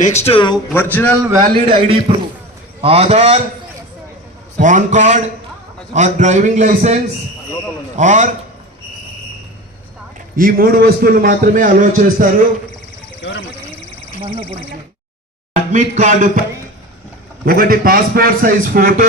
Next original valid ID proof Aadhaar PAN card or driving license or ఈ మూడు వస్తువులు మాత్రమే అలో చేస్తారు. అడ్మిట్ కార్డు ఒకటి పాస్పోర్ట్ సైజ్ ఫోటో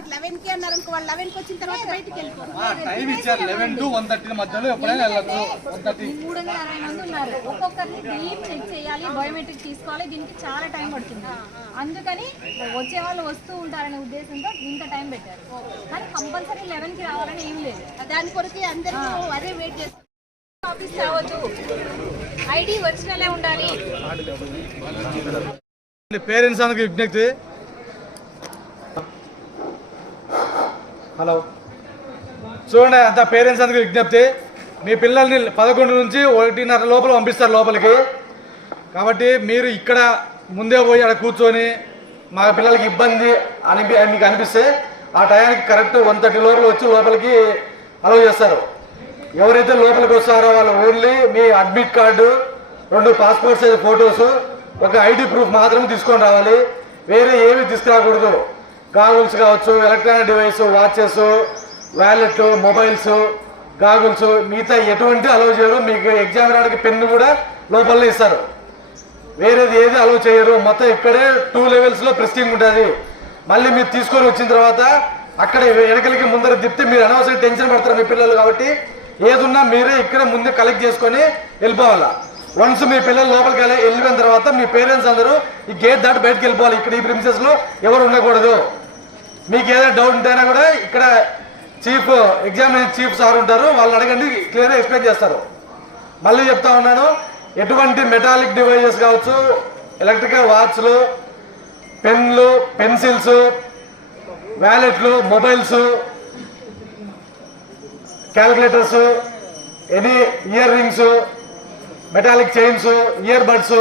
మీరు లెవెన్కి అన్నారు అనుకో వాళ్ళు లెవెన్కి వచ్చిన తర్వాత బయటికి టైం ఇచ్చారు. లెవెన్ టు వన్ థర్టీ మధ్యలో ఎప్పుడైనా వెళ్ళచ్చు. One thirty. మూడు వందల అరవై మంది ఉన్నారు. ఒక్కొక్కరిని బియ్యం చెక్ చేయాలి బయోమెట్రిక్ తీసుకోవాలి. దీనికి చాలా టైం పడుతుంది. అందుకని వచ్చే వాళ్ళు వస్తూ ఉంటారనే ఉద్దేశంతో ఇంత టైం పెట్టారు. కానీ కంపల్సరీ లెవెన్కి రావాలని ఏం లేదు. దాని కొరకు అందరికీ అదే వెయిట్ చేస్తారు ఆఫీస్ రావద్దు. ఐడి ఒరిజినలే ఉండాలి. పేరెంట్స్ అందరికి విజ్ఞప్తి. హలో. చూడండి అంత పేరెంట్స్ అందరికి విజ్ఞప్తి. మీ పిల్లల్ని పదకొండు నుంచి ఒకటిన్నర లోపల పంపిస్తారు లోపలికి. కాబట్టి మీరు ఇక్కడ ముందే పోయి అక్కడ కూర్చొని మా పిల్లలకి ఇబ్బంది అనిపి మీకు అనిపిస్తే ఆ టయానికి కరెక్ట్ వన్ థర్టీ లోపల వచ్చి లోపలికి అలౌ చేస్తారు. ఎవరైతే లోపలికి వస్తారో వాళ్ళు ఓన్లీ మీ అడ్మిట్ కార్డు రెండు పాస్పోర్ట్ సైజ్ ఫొటోస్ ఒక ఐడి ప్రూఫ్ మాత్రమే తీసుకొని రావాలి. వేరే ఏమీ తీసుకురాకూడదు. గాగుల్స్ కావచ్చు electronic device watches wallet mobiles goggles మిగతా ఎటువంటి అలౌ చేయరు. మీకు ఎగ్జామ్ రాడికి పెన్ను కూడా లోపలనే ఇస్తారు. వేరేది ఏది అలౌ చేయరు. మొత్తం ఇక్కడే టూ లెవెల్స్లో ప్రెస్టింగ్ ఉంటుంది. మళ్ళీ మీరు తీసుకొని వచ్చిన తర్వాత అక్కడ వెనకలికి ముందర తిప్పితే మీరు అనవసరం టెన్షన్ పడతారు మీ పిల్లలు కాబట్టి ఏదున్నా మీరే ఇక్కడ ముందే కలెక్ట్ చేసుకొని వెళ్ళిపోవాలా. వన్స్ మీ పిల్లలు లోపలికి వెళ్ళి వెళ్ళిన తర్వాత మీ పేరెంట్స్ అందరూ ఈ గేట్ దాటి బయటకు వెళ్ళిపోవాలి. ఇక్కడ ఈ ప్రిన్సెస్లో ఎవరు ఉండకూడదు. మీకు ఏదైనా డౌట్ ఉంటేనా కూడా ఇక్కడ చీఫ్ ఎగ్జామినేషన్ చీఫ్ సార్ ఉంటారు. వాళ్ళు అడగండి క్లియర్గా ఎక్స్ప్లెయిన్ చేస్తారు. మళ్ళీ చెప్తా ఉన్నాను ఎటువంటి మెటాలిక్ డివైజెస్ కావచ్చు ఎలక్ట్రికల్ వాచ్లు పెన్లు pencils వ్యాలెట్లు mobiles calculators any earrings metallic chains earbuds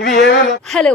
ఇవి ఏమీ లేవు. హలో